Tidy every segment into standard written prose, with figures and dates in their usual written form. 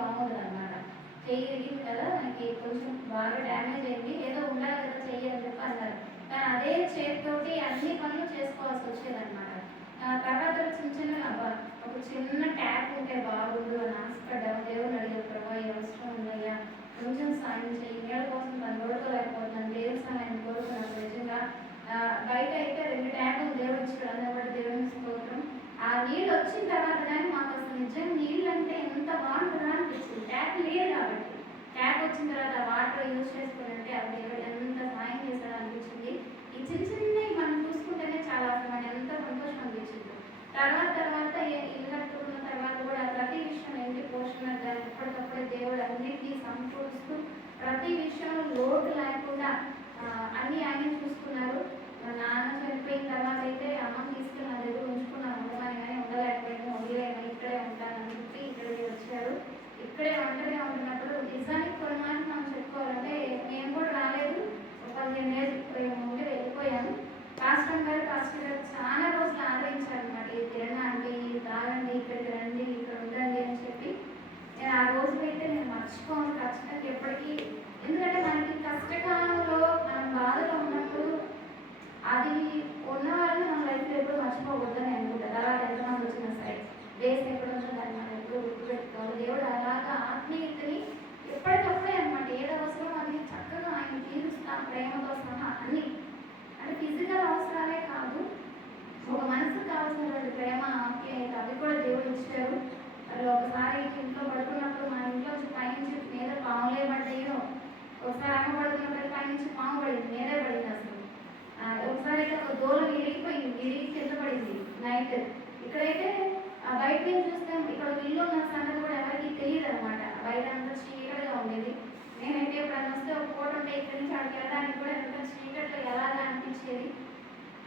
బాగుండదు అనమాట. చెయ్యి ఇరిగింది కదా, నాకు కొంచెం బాగా డ్యామేజ్ అయింది, ఏదో ఉండాలి కదా చెయ్యి అని చెప్పి అన్నారు. కానీ అదే చేతితోటి అన్ని పనులు చేసుకోవాల్సి వచ్చేదన్నమాట. తర్వాత చిన్న చిన్న ఒక చిన్న ట్యాప్ ఉంటే బాగుండు అని ఆశపడ్డాము. దేవుని అడిగే, ప్రభావ ఈ అవసరం ఉందయ్యా, కొంచెం సాయం చేయి, నీళ్ళ కోసం తను కోరుకోలేకపోతున్నాను, దేవుని సహాయం కోరుకున్నాను. నిజంగా బయట అయితే 2 ట్యాపులు దేవుడు ఇచ్చాడు, అందరూ కూడా దేవుని స్తోత్రం. ఆ నీళ్ళు వచ్చిన తర్వాత కానీ మాకు అసలు నిజంగా నీళ్ళు అంటే ఎంత బాగుంటుందా అనిపించింది. ట్యాప్ లేదు కాబట్టి, ట్యాప్ వచ్చిన తర్వాత వాటర్ యూజ్ చేసుకున్నట్టే ఆ దేవుడు ఎంత సహాయం చేశాడు అనిపించింది. ఈ చిన్న చిన్నవి మనం చూసుకుంటేనే చాలా అసలు మనకి ఎంత సంతోషం అనిపించింది. తర్వాత ఇల్లు కట్టుకున్న తర్వాత కూడా ప్రతి విషయం ఇంటి పోషణ ఎప్పటికప్పుడే దేవుడు అన్నిటినీ సమకూరుస్తూ ప్రతి విషయంలో లోటు లేకుండా అన్నీ ఆయన చూసుకున్నారు. మా నాన్న చనిపోయిన తర్వాత అయితే అమ్మని తీసుకుని నా దగ్గర ఉంచుకున్నాను. ఉండమని కానీ ఉండలేకపోయాను, వదిలేను, ఇక్కడే ఉంటానని చెప్పి ఇక్కడికి వచ్చారు. ఇక్కడే ఒంటరిగా ఉంటున్నప్పుడు నిజానికి కొన్ని మాటలు మనం చెప్పుకోవాలంటే, నేను కూడా రాలేదు, ఒక 15 ఏళ్ళు ముందు వెళ్ళిపోయాను. పాస్టర్ గారు చాలా రోజులు ఆదరించారు అనమాట. ఇది తినడానికి, తాగండి, ఇక్కడికి రండి, ఇక్కడ ఉండండి అని చెప్పి. నేను ఆ రోజులు అయితే నేను మర్చిపోను ఖచ్చితంగా ఎప్పటికీ. ఎందుకంటే మనకి కష్టకాలంలో మనం బాధలో ఉన్నప్పుడు అది ఉన్న వాళ్ళని మన లైఫ్లో ఎప్పుడు మర్చిపోకూడదని అనుకుంటారు. తర్వాత ఎంతమంది వచ్చినా సరే డేస్ ఎప్పుడు ఉందో దాన్ని మనం ఎప్పుడు గుర్తుపెట్టుకోవాలి. దేవుడు అలాగా ఆత్మీయతని ఎప్పటికప్పుడే అనమాట, ఏది అవసరం అది చక్కగా ఆయన తీరుస్తాను, ప్రేమతో సహా అన్ని. అంటే ఫిజికల్ అవసరాలే కాదు, ఒక మనసుకు కావాల్సినటువంటి ప్రేమ, ఆప్యాయత అవి కూడా దేవుడు ఇచ్చారు. అది ఒకసారి ఇంట్లో పడుకున్నప్పుడు మా ఇంట్లో పైనుంచి మీద పాములే పడ్డాయో, ఒకసారి అమ్మ పడుకున్నప్పుడు పైనుంచి పాము పడింది, మీదే పడింది అసలు. ఒకసారి ఒక దూరం ఇరిగిపోయింది, ఇరిగి కింద పడింది నైట్. ఇక్కడైతే బయట నుంచి చూస్తే ఇక్కడ ఇల్లు ఉన్న సంగతి కూడా ఎవరికి తెలియదు అనమాట. బయట అంతా చీకటిగా ఉండేది. నేనైతే ఎప్పుడన్నా వస్తే ఒక పూట ఉంటే ఇక్కడి నుంచి అక్కడికి వెళ్ళడానికి కూడా ఎంత చీకట్లో ఎలాగా అనిపించేది.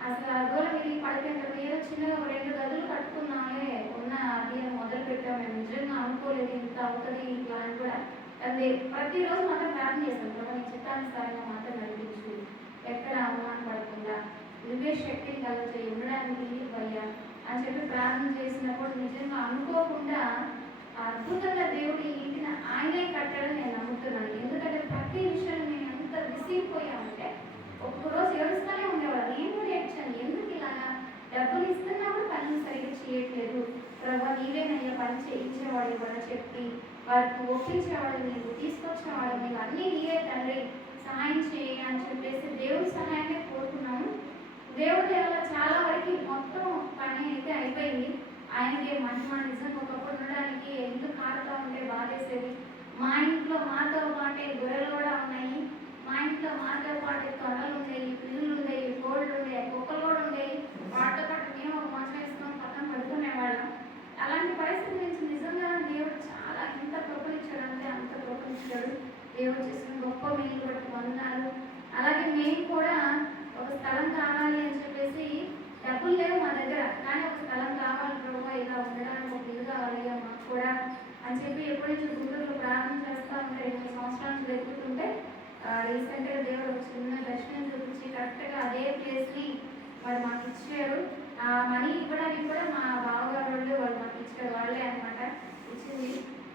అసలు ఆ దూరం ఇరిగి పడిపోయినప్పుడు ఏదో చిన్నగా 2 గదులు కట్టుకున్నామే ఉన్న అది మొదలు పెట్టాము. మేము నిజంగా అనుకోలేదు ఇంత అవుతుంది ఈ ప్లాన్ కూడా. అది ప్రతిరోజు మాత్రం ప్రార్థన చేస్తాం, ప్రభావ నీ చిత్తానుసారంగా మాత్రం నడిపించు, ఎక్కడ అవమానం పడకుండా నువ్వే శక్తిని కలుగుతాయి, ఉండడానికి ఇవ్వయ్యా అని చెప్పి ప్రార్థన చేసినప్పుడు నిజంగా అనుకోకుండా అద్భుతంగా దేవుడు ఈ ఇంటిని ఆయనే కట్టాడని నేను నమ్ముతున్నాను. ఎందుకంటే ప్రతి విషయంలో నేను ఎంత విసిగిపోయామంటే, ఒక్కరోజు ఏడుస్తూనే ఉండేవాడు. నేను కూడా ఏడ్చాను, ఎందుకు ఇలాగా డబ్బులు ఇస్తున్నా కూడా పనులు సరిగ్గా చేయట్లేదు, ప్రభావ నీవేనయ్యా పని చేయించేవాడు కూడా చెప్పి వారికి ఒప్పించేవాడు, నీకు తీసుకొచ్చేవాడు, నీకు అన్నీ నీవే తండ్రి, సహాయం చేయి అని చెప్పేసి దేవుడి సహాయాన్ని కోరుకున్నాము. దేవుడి వల్ల చాలా వరకు మొత్తం పని అయితే అయిపోయింది. ఆయనకి మహిమ. నిజంగా ఒకప్పుడు ఉండడానికి ఎందుకు కారుతా ఉంటే బాధేసేది. మా ఇంట్లో మాతో పాటే గొర్రెలు కూడా ఉన్నాయి, మా ఇంట్లో మాతో పాటే తొడలు ఉండేవి, పిల్లులు ఉండేవి, కోళ్ళు ఉండేవి, కుక్కలు కూడా ఉండేవి. వాటితో పాటు మేము ఒక మంచం వేసుకొని పక్కన పడుకునేవాళ్ళం. అలాంటి పరిస్థితి నుంచి నిజంగా దేవుడు చాలా ఎంత కృపనిచ్చాడంటే అంత కృపనిచ్చాడు. దేవుడు చేసిన గొప్ప మేలు బట్టి వందనాలు. అలాగే మేము కూడా ఒక స్థలం కావాలి అని చెప్పేసి, డబ్బులు లేవు మా దగ్గర, కానీ ఒక స్థలం కావాలి ప్రభావ, ఇలా ఉండడానికి ఒక ఇల్లు కావాలి మాకు కూడా అని చెప్పి ఎప్పటి నుంచి గుంటూరులో ప్రార్థన చేస్తూ ఉంటే 2 సంవత్సరాల నుంచి వెతుకుతుంటే రీసెంట్గా దేవుడు ఒక చిన్న దర్శనం చూపించి కరెక్ట్గా అదే ప్లేస్ని వాడు మాకు ఇచ్చారు. ఆ మనీ ఇవ్వడానికి కూడా మా బావగారు వాళ్ళు మాకు ఇచ్చారు, వాళ్ళే అనమాట ఇచ్చింది.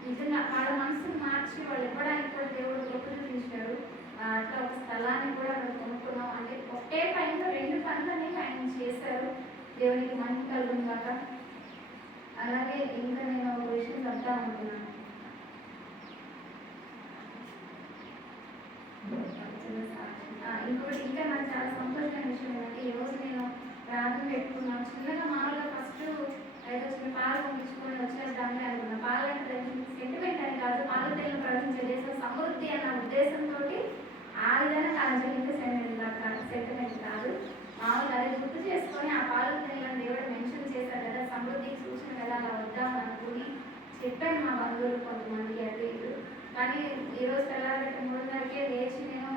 నిజంగా వాళ్ళ మనసును మార్చి వాళ్ళు ఇవ్వడానికి కూడా దేవుడు గొప్ప చూపించాడు. అట్లా ఒక స్థలాన్ని కూడా మనం కొనుక్కున్నాం. అంటే ఒకే టైంలో 2 పనులు అనేవి ఆయన చేశారు. దేవునికి మహిమ కలుగును కాక. అలాగే ఇంకా నేను ఒక విషయం చెప్తా అనుకున్నాను. ఇంకోటి ఇంకా నాకు చాలా సంతోషమైన విషయం ఏంటంటే, ఈరోజు నేను ప్రార్థన పెట్టుకున్నాను. చిన్నగా మామూలుగా ఫస్ట్ ఏదో చిన్న పాలు పంపించుకొని వచ్చేద్దామని అనుకున్నాను. పాలు అంటే సెంటిమెంట్ అని కాదు, పాలు తేలిన ప్రవేశించే దేశం సమృద్ధి అన్న ఉద్దేశంతో ఆ విధంగా కాదు, సెంటిమెంట్ కాదు, మామూలుగా అది గుర్తు చేసుకొని ఆ పాలు తేలిన దేవుడు మెన్షన్ చేశారు కదా, సమృద్ధికి సూచన కదా, అలా వద్దామని అనుకుని చెప్పాను మా బంధువులు కొంతమంది అటు ఇటు. కానీ ఈరోజు తెల్లారగట్ట 3:30కే లేచి నేను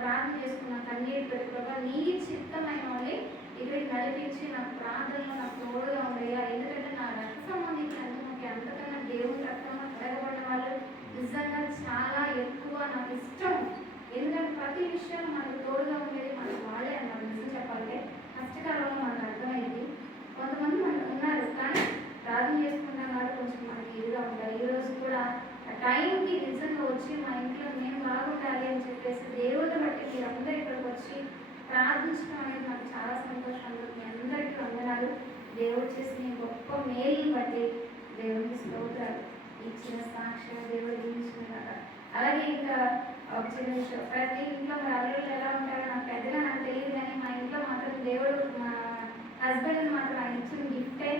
ప్రార్థన చేసుకున్న కన్నీరు పెట్టుకోగా నీ చిత్తమైన వాళ్ళని ఇక్కడికి నడిపించి నాకు ప్రార్థనలో నాకు తోడుగా ఉండేలా. ఎందుకంటే నా రక్త సంబంధించిన అంతకన్నా దేవుని రక్తంలో కడగబడిన వాళ్ళు నిజంగా చాలా ఎక్కువ నాకు ఇష్టం. ఎందుకంటే ప్రతి విషయం మనకు తోడుగా ఉండేది మనకు వాళ్ళే అన్నారు. నిజం చెప్పాలంటే కష్టకాలంలో మనకు అర్థమైంది. కొంతమంది మనకు ఉన్నారు కానీ ప్రార్థన చేసుకున్న వాళ్ళు కొంచెం మనకి ఇదిగా ఉంటారు. ఈరోజు కూడా టైంకి నిజంగా వచ్చి మా ఇంట్లో మేము బాగుండాలి అని చెప్పేసి దేవుడిని బట్టి మీరందరూ ఇక్కడికి వచ్చి ప్రార్థించడం అనేది నాకు చాలా సంతోషంగా. మీ అందరికీ వందనాలు. దేవుడు చేసిన ఈ గొప్ప మేలుని బట్టి దేవుడికి స్తోత్రాలు. ఇచ్చిన సాక్షి దేవుడు దీవించిన కదా. అలాగే ఇంకా ఒక చిన్న విషయం, ప్రతి ఇంట్లో మరి అల్లుళ్ళు ఎలా ఉంటారో నాకు పెద్దగా నాకు తెలియదు, కానీ మా ఇంట్లో మాత్రం దేవుడు మా హస్బెండ్ని మాత్రం ఆయన ఇచ్చిన గిఫ్టే